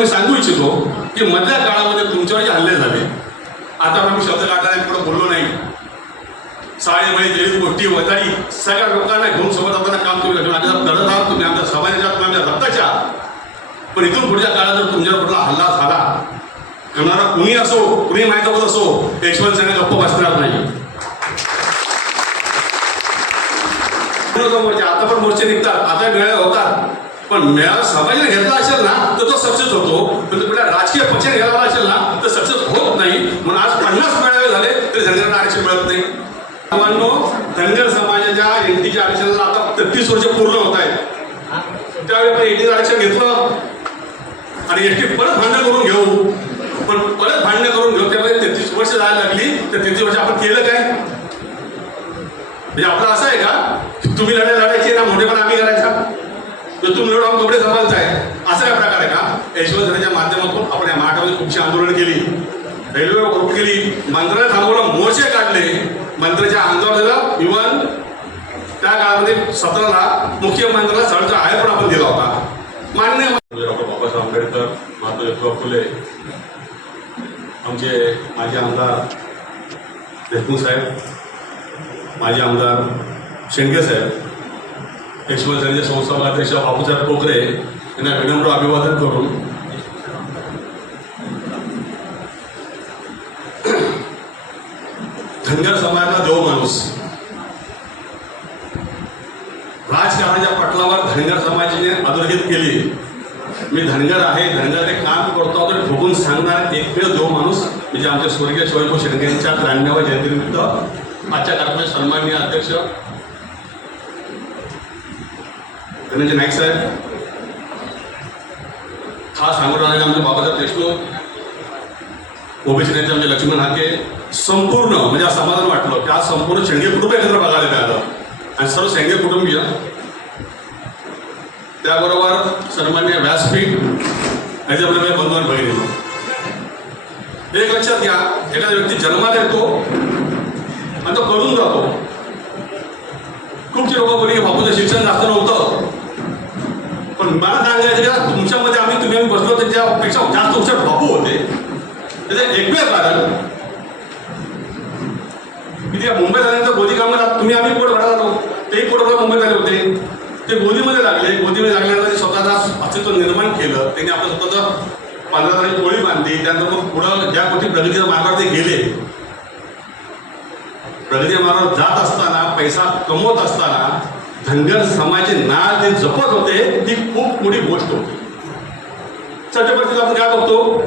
मी सांगू इच्छितो की मधल्या काळामध्ये तुमच्यावर जे हल्ले झाले आता आम्ही शब्द काढणार पुढे बोललो नाही. साळेमळी दलित गोष्टी वदाई सगळ्या लोकांना घेऊन सोबत असताना काम तुम्ही करतो. करत आहात तुम्ही आमच्या समाजाच्या तुम्ही आमच्या रक्ताच्या. पण इथून पुढच्या काळात जर तुमच्यावर कुठला हल्ला झाला करणारा कुणी असो कुणी माहीत होत असो यशवंत सेने गप्प बसणार नाही. आता पण मोर्चे निघतात. आता वेळ होतात. पण मेळावा समाजाने घेतला असेल ना तर तो सक्सेस होतो. पण कुठल्या राजकीय पक्षाने घ्यायला असेल ना तर सक्सेस होत नाही. म्हणून आज पन्नास मेळावे झाले तरी धनगरांना आरक्षण मिळत नाही. सर्वांनो धनगर समाजाच्या एनटीच्या आरक्षणाला आता तेहतीस वर्ष पूर्ण होत आहेत. त्यावेळी पण एनटीचं आरक्षण घेतलं. आणि एसटी परत भांडण करून घेऊ. पण परत भांडण करून घेऊ त्यामध्ये तेहतीस वर्ष जायला लागली. तर तेहतीस वर्ष आपण केलं काय? म्हणजे आपलं असं आहे का? तुम्ही लढाई लढायची ना मोठेपणा आम्ही करायचा. तर तुम्ही लढून कपडे सांभाळताय असा काय प्रकार आहे का यशवंतराच्या माध्यमातून आपण या महाराष्ट्रामध्ये खूपशी आंदोलन केली. रेल्वे ग्रुप केली. मंत्रालय थांबवलं मोर्चे काढले. मंत्र्याच्या अंगावर दिलं. इव्हन त्या काळामध्ये सतराला मुख्यमंत्र्याला सळचा आहे पण आपण दिला होता. मान्य डॉक्टर बाबासाहेब आंबेडकर महात्मा ज्योतिबा फुले आमचे माजी आमदार देशमुख साहेब माजी आमदार शेंडगे साहेब यशवंत सेनेचे संस्थापक अध्यक्ष बापूसाहेब कोकरे यांना विनम्र अभिवादन करून धनगर समाजाचा देव माणूस राजकारणाच्या पटलावर धनगर समाजाने अधोरेखित केली. मी धनगर आहे धनगर काम करतो तर ठोकून सांगणार एकमेव देव माणूस म्हणजे आमच्या स्वर्गीय शिवाजीभाऊ शेडगे यांच्या त्र्याण्णव्या जयंतीनिमित्त आजच्या कार्यक्रमाचे सन्माननीय अध्यक्ष धनंजय नाईक साहेब. खास सांगून राहिले आमचे बाबासाहेब देशमुख ओबीसी नेते आमचे लक्ष्मण हाके संपूर्ण म्हणजे आज समाधान वाटलं की आज संपूर्ण शेंगे कुटुंब एकत्र बघायला मिळालं. आणि सर्व शेंगे कुटुंबीय. त्याबरोबर सन्मान्य व्यासपीठ याच्याबरोबर बंधू बहिणी एक लक्षात घ्या एखादा व्यक्ती जन्मात येतो आणि तो करून जातो. खूपशी लोक बोलली बापूचं शिक्षण जास्त नव्हतं. मला सांगायचं का? तुमच्यामध्ये आम्ही तुम्ही आम्ही बसलो त्याच्यापेक्षा जास्त हुशार बापू होते. त्याचं एकमेव कारण की त्या मुंबईत आल्यानंतर गोदी कामात तुम्ही आम्ही पोट भरायला आलो तेही पोट भरा मुंबईत आले होते. ते गोदीमध्ये लागले. गोदीमध्ये लागल्यानंतर स्वतःचा अस्तित्व निर्माण केलं. त्यांनी आपलं स्वतःचं पंधरा तारीख पोळी बांधली. त्यानंतर मग पुढं ज्या गोष्टी प्रगतीच्या मार्गावर ते गेले प्रगतीच्या मार्गावर जात असताना पैसा कमवत असताना धनगर समाजाचे नाळ ते जपत होते ती खूप मोठी गोष्ट होती. सध्या परिस्थितीत आपण काय बघतो?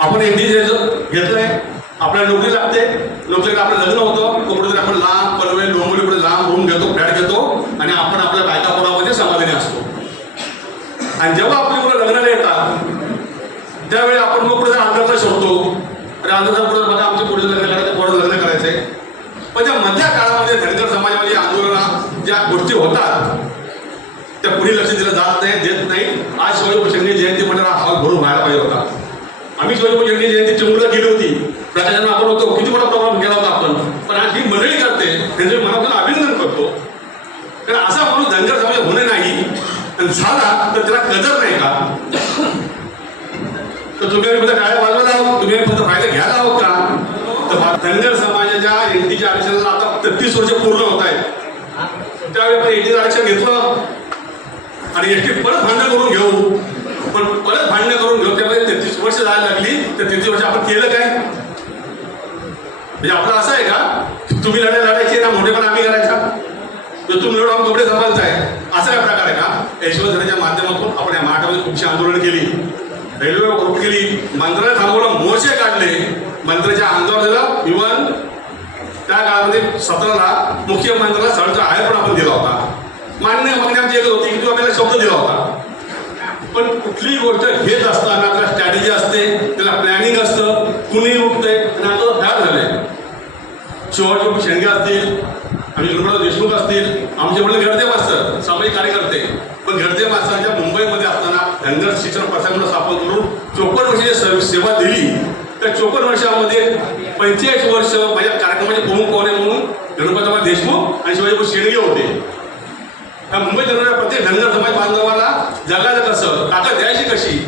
आपण एनडी घेतलंय. आपल्याला नोकरी लागते. नोकरीला आपलं लग्न होतं. कुठेतरी आपण लांब पलवे डोंबिवलीकडे लांब रूम घेतो फ्लॅट घेतो आणि आपण आपल्या बायकापुरामध्ये समाधानी असतो. आणि जेव्हा आपली मुलं लग्नाला येतात त्यावेळी आपण मग कुठे अंधारला शोधतो. अरे अंधार पुढे बघा आमचे पुढे लग्न करायचं पुढे लग्न करायचंय पण त्या मधल्या काळामध्ये धनगर समाजामध्ये आंदोलना ज्या गोष्टी होतात त्या पुढे लक्ष दिलं जात नाही देत नाही आज शिवाजी शेंडे जयंती मंडळ हा हॉल भरून व्हायला पाहिजे होता आम्ही शिवाजी शेंडे जयंती चिमुरला गेली होती प्रकाशन आपण होतो किती मोठा प्रोग्राम केला होता आपण पण आज ही मंडळी करते त्यांचे मनातून अभिनंदन करतो तर असा माणूस धनगर समाज होणे नाही आणि झाला तर त्याला कदर नाही का? तर तुम्ही फक्त काय वाजवत आहोत? तुम्ही फक्त फायदा घ्यायला आहोत का? तर धनगर समाजाच्या एनटीच्या आरक्षणाला आता तेहतीस वर्ष पूर्ण होत आहेत. त्यावेळी आपण एनटीचं आरक्षण घेतलं. आणि एसटी परत भांडण करून घेऊ. पण परत भांडण करून घेऊ त्यामध्ये तेहतीस वर्ष जायला लागली. तर तेहतीस वर्ष आपण केलं काय? म्हणजे आपलं असं आहे का? तुम्ही लढाई लढायची ना मोठेपणा आम्ही करायचा. तर तू मिळवून कपडे आहे. असा काय प्रकार आहे का? यशवंतराच्या माध्यमातून आपण या महाराष्ट्रामध्ये खूपशी आंदोलन केली. रेल्वे ग्रुप केली. मंत्रालय थांबवलं. मोर्चे काढले. मंत्र्याच्या आंदोलनाला इव्हन त्या काळामध्ये सत्राला मुख्यमंत्र्याला सरचा आहे पण आपण दिला होता. मान्य मागणी आमची एकच होती की तू आपल्याला शब्द दिला होता. पण कुठलीही गोष्ट घेत असताना त्याला स्ट्रॅटेजी असते त्याला प्लॅनिंग असतं कुणी उठतंय आणि आता तयार झालंय. शिवाजी शेंडगे असतील आम्ही रुग्ण देशमुख असतील आमचे वडील घरदेव मास्तर सामाजिक कार्यकर्ते. पण घरदेव मास्तरांच्या मुंबईमध्ये असताना धनगर शिक्षण प्रसारण स्थापन करून चोपन्न वर्षाची सेवा दिली त्या चोपन्न वर्षामध्ये पंचेचाळीस वर्ष माझ्या कार्यक्रमाचे प्रमुख पाहुणे म्हणून गणपतराव देशमुख आणि शिवाजी शेडगे होते. त्या मुंबईत येणाऱ्या प्रत्येक धनगर समाज बांधवाला जगायचं कसं ताकद द्यायची कशी?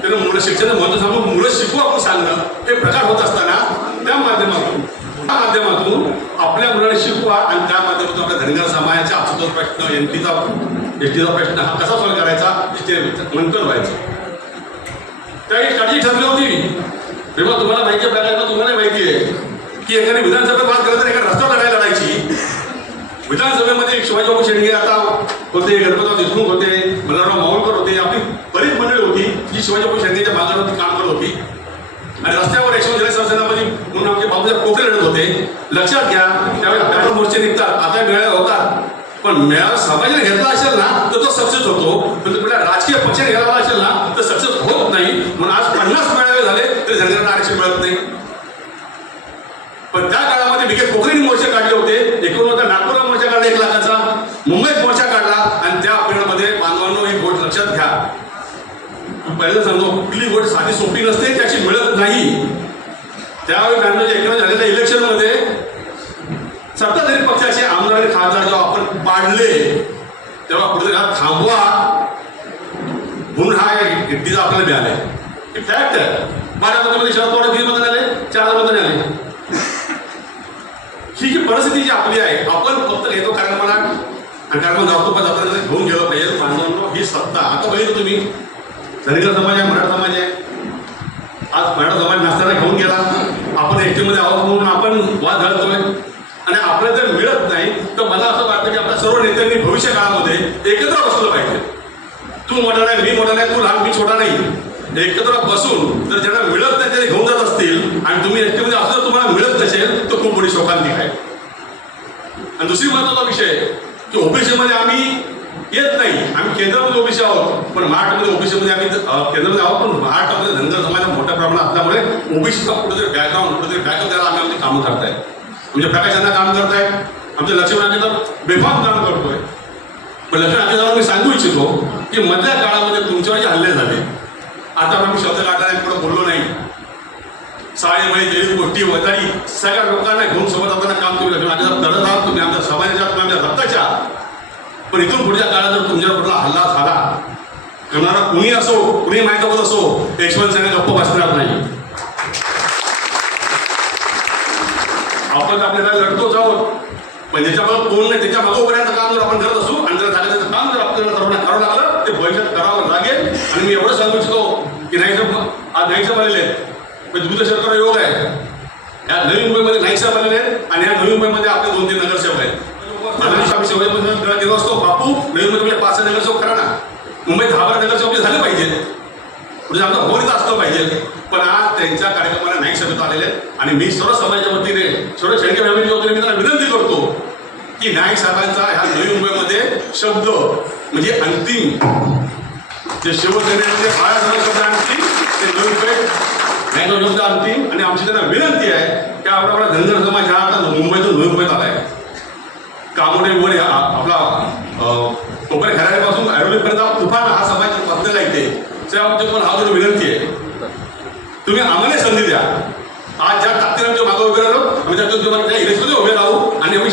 त्यांना मुलं शिक्षणाचं महत्त्व सांगून मुलं शिकू आपण सांगणं हे प्रकार होत असताना त्या माध्यमातून माध्यमातून आपल्या मुलांना शिकवा आणि त्या माध्यमातून आपल्या धनगर समाजाचा असतो प्रश्न एन टीचा एस टीचा प्रश्न हा कसा सॉल्व्ह करायचा मंथन व्हायचं. त्यावेळी स्ट्रॅटेजी ठरली होती. तेव्हा तुम्हाला माहिती आहे प्रकार तुम्हाला माहिती आहे की एखादी विधानसभेत बात करत तर एका रस्त्यावर लढाई लढायची. विधानसभेमध्ये शिवाजीबाबू शेंडगे आता होते गणपतराव देशमुख होते मल्हारराव मावळकर होते आपली बरीच मंडळी होती जी शिवाजीबाबू शेंडगेच्या मागावर काम करत होती. आणि रस्त्यावर यशवंत जय संस्थानामध्ये म्हणून आमचे बाबूसाहेब कोकरे लढत होते लक्षात घ्या त्यावेळी आपल्याकडे मोर्चे निघतात आता मेळावे होतात. पण मेळावा समाजाने घेतला असेल ना तर तो सक्सेस होतो. पण कुठल्या राजकीय पक्षाने घेतला असेल ना तर सक्सेस होत नाही. म्हणून आज पन्नास मेळावे झाले तरी धनगरांना आरक्षण मिळत नाही. पण त्या काळामध्ये विखे कोकणी मोर्चे काढले होते. एकूण होता नागपूरला मोर्चा काढला एक लाखाचा. मुंबईत मोर्चा काढला. आणि त्या पिरियडमध्ये बांधवांनो एक गोट लक्षात घ्या. पहिलं सांगतो कुठली गोष्ट साधी सोपी नसते त्याची मिळत नाही. त्यावेळी ब्याण्णवच्या एकोणीस झालेल्या इलेक्शनमध्ये सत्ताधारी पक्षाचे आमदार आणि खासदार जेव्हा आपण पाडले तेव्हा कुठेतरी हा थांबवा. म्हणून हा गिट्टीचा आपल्याला मिळालाय आहे. फॅक्ट आहे. बारामतीमध्ये शरद पवार किती मतं आले चार मतं आले ही जी परिस्थिती जी आपली आहे आपण फक्त घेतो कारण मला आणि कारण जातो पण जाताना घेऊन गेलो पाहिजे. बांधवांनो ही सत्ता. आता बघितलं तुम्ही धनिकर समाज आहे मराठा समाज आहे. आज मराठा समाज नसताना घेऊन गेला आपण एकटीमध्ये आहोत म्हणून आपण वाद घालतोय आणि आपल्याला जर मिळत नाही तर यासाठी आपल्या सर्व नेत्यांनी भविष्य काळामध्ये एकत्र बसलं पाहिजे. तू मोठा नाही मी मोठा नाही तू लहान मी छोटा नाही. एकत्र बसून जर ज्यांना मिळत नाही ते घेऊन जात असतील आणि तुम्ही एसटीमध्ये असं तुम्हाला मिळत नसेल तर खूप मोठी शोकांती आहे. आणि दुसरी महत्त्वाचा विषय की ओबीसीमध्ये आम्ही येत नाही. आम्ही केंद्रामध्ये ओबीसी आहोत पण महाराष्ट्रामध्ये ओबीसीमध्ये आम्ही अं, केंद्रामध्ये आहोत पण महाराष्ट्रामध्ये धनगर समाज मोठ्या प्रमाणात असल्यामुळे ओबीसीचा कुठेतरी बॅकग्राऊंड कुठेतरी बॅकअप द्यायला आम्ही आमची कामं करताय म्हणजे प्रकाशांना काम करताय आमच्या लक्ष्मणाचे तर बेफाम काम करतोय. पण लक्ष्मण मी सांगू इच्छितो की मधल्या काळामध्ये तुमच्यावर जे हल्ले झाले. आता आम्ही शब्द काढायला पुढे बोललो नाही. साळेमळे देवी गोष्टी वजारी सगळ्या लोकांना घेऊन सोबत आपण काम तुम्ही लक्ष्मण आमच्या करत आहात तुम्ही आमच्या समाजाच्या तुम्ही आमच्या रक्ताच्या पण इथून पुढच्या काळात जर तुमच्यावर कुठला हल्ला झाला करणारा कुणी असो कुणी माहीत होत असो यशवंत सेने गप्प बसणार नाही. आपण आपल्याला लढतोच आहोत. पण त्याच्यामुळे कोण नाही त्याच्या मागोपर्यंत काम जर आपण करत असू आणि जर झालं त्याचं काम जर आपल्याला सर्वांना करावं लागलं ते भविष्यात करावं लागेल. आणि मी एवढं सांगू इच्छितो की नाही आज नाईक साहेब आलेले आहेत म्हणजे दूध योग आहे. या नवी मुंबईमध्ये नाईक साहेब आलेले आहेत आणि या नवी मुंबईमध्ये आपले दोन तीन नगरसेवक आहेत. आणि आम्ही शिवाजीमध्ये गेलो असतो बापू नवी मुंबईमध्ये पाच सहा नगरसेवक करा ना. मुंबईत दहा बारा नगरसेवक झाले पाहिजे म्हणजे आमचा होरीत असलं पाहिजे. पण आज त्यांच्या कार्यक्रमाला नाही सभेत आलेले आणि मी सर्व समाजाच्या वतीने सर्व शेळके फॅमिली वतीने मी त्यांना की नाईक साहेबांचा ह्या नवी मुंबईमध्ये शब्द म्हणजे अंतिम. जे शिवसेनेचे बाळासाहेब शब्द अंतिम ते नवी मुंबई नाईक शब्द अंतिम आणि आमची त्यांना विनंती आहे की आपला आपला धनगर समाज हा आता मुंबईतून नवी मुंबईत आलाय. कामोडे वर आपला अं, कोपरे खराड्यापासून ऐरोलीपर्यंत हा हा समाज बसलेला इथे. त्याबाबतीत पण हा जो विनंती आहे. तुम्ही आम्हाला संधी द्या. आज ज्या ताकदीने आमच्या मागे उभे राहिलो आम्ही त्या तुम्हाला त्या इलेक्शनमध्ये उभे राहू आणि आम्ही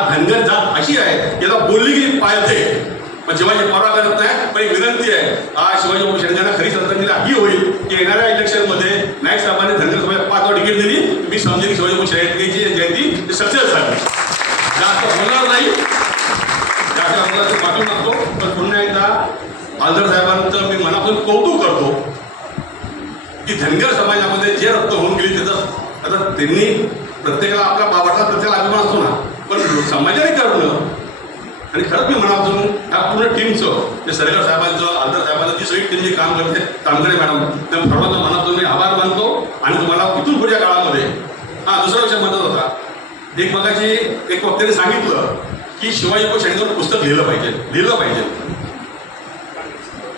बोलत धनगर जात अशी आहे याला बोलली गेली पाळते. पण शिवाजी परवा करत नाही पण एक विनंती आहे. आज शिवाजी बाबू खरी श्रद्धांजली ही होईल की येणाऱ्या इलेक्शनमध्ये नाईक साहेबांनी धनगर समाजाला पाच तिकीट दिली. मी समजेल की शिवाजी बाबू जयंती सक्सेस झाली. जास्त बोलणार नाही. जास्त आपल्याला पाठवू लागतो पण पुन्हा एकदा आलदर साहेबांचं मी मनापासून कौतुक करतो की धनगर समाजामध्ये जे रक्त होऊन गेली त्याचं आता त्यांनी प्रत्येकाला आपल्या बाबाचा प्रत्येकाला अभिमान असतो ना. पण समाजाने करणं. आणि खरंच मी मनापासून ह्या पूर्ण टीमचं ते सरकार साहेबांचं आदर साहेबांचं जी सगळी टीम जे काम करते तांगडे मॅडम त्या सर्वांचा मनापासून मी आभार मानतो आणि तुम्हाला इथून पुढच्या काळामध्ये हा दुसरा विषय म्हणत होता. एक एक वक्त्याने सांगितलं की शिवाजी शेणकर पुस्तक लिहिलं पाहिजे लिहिलं पाहिजे.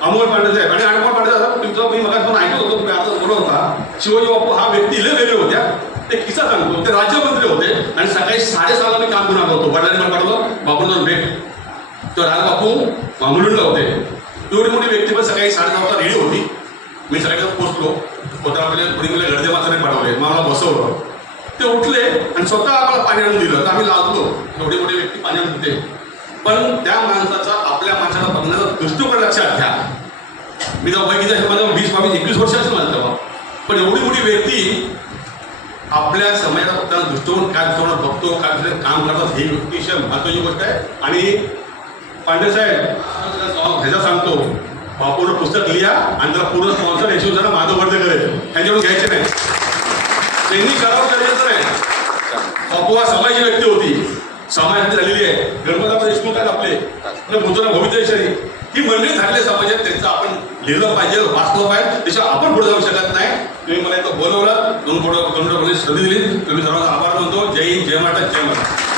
अमोल पांडे साहेब आणि अमोल पांडे साहेब तुमचं मी मग पण ऐकत होतो तुम्ही आता बोलत होता शिवाजी बापू हा व्यक्ती लय वेगळे होत्या. ते किस्सा सांगतो. ते राज्यमंत्री होते आणि सकाळी साडेसहाला मी काम करून आलो होतो. वडिलांना मला बापूंना भेट. तर राज बापू मुलुंडला होते. एवढी मोठी व्यक्ती पण सकाळी साडेसहाला रेडी होती. मी सगळ्यांना पोचलो. होता आपले पुढे मला गर्दे पाठवले मला बसवलं. ते उठले आणि स्वतः आम्हाला पाणी आणून दिलं. तर आम्ही लावतो एवढी मोठी व्यक्ती पाणी आणून देते. पण त्या माणसाचा आपल्या माणसाला बघण्याचा दृष्टिकोन लक्षात घ्या. मी जेव्हा बघितलं हे माझं वीस बावीस एकवीस वर्षाचं म्हणतो पण एवढी मोठी व्यक्ती आपल्या समाजाचा फक्त दृष्टिकोन काय दृष्टिकोनात बघतो काय दृष्टीने काम करतात ही अतिशय महत्वाची गोष्ट आहे. आणि पांडेसाहेब ह्याचा सांगतो बापूर पुस्तक लिहा आणि त्याला पूर्ण स्पॉन्सर यशवंत झाला माधव वर्धे करेल ह्यांच्याकडून घ्यायचे नाही. त्यांनी करावं करायचं नाही. बापू हा समाजाची व्यक्ती होती. समाजाची झालेली आहे. गणपतराव देशमुख आहेत आपले. आपले भवितेश्वरी ही मंडळी झालेली समाजात. त्यांचं आपण लिहिलं पाहिजे वाचलं पाहिजे. त्याच्या आपण पुढे जाऊ शकत नाही. तुम्ही मला इथं बोलवलं दोन फोटो दोन फोटो संधी दिली तुम्ही सर्वांचा आभार मानतो जय हिंद जय महाराष्ट्र जय महाराष्ट्र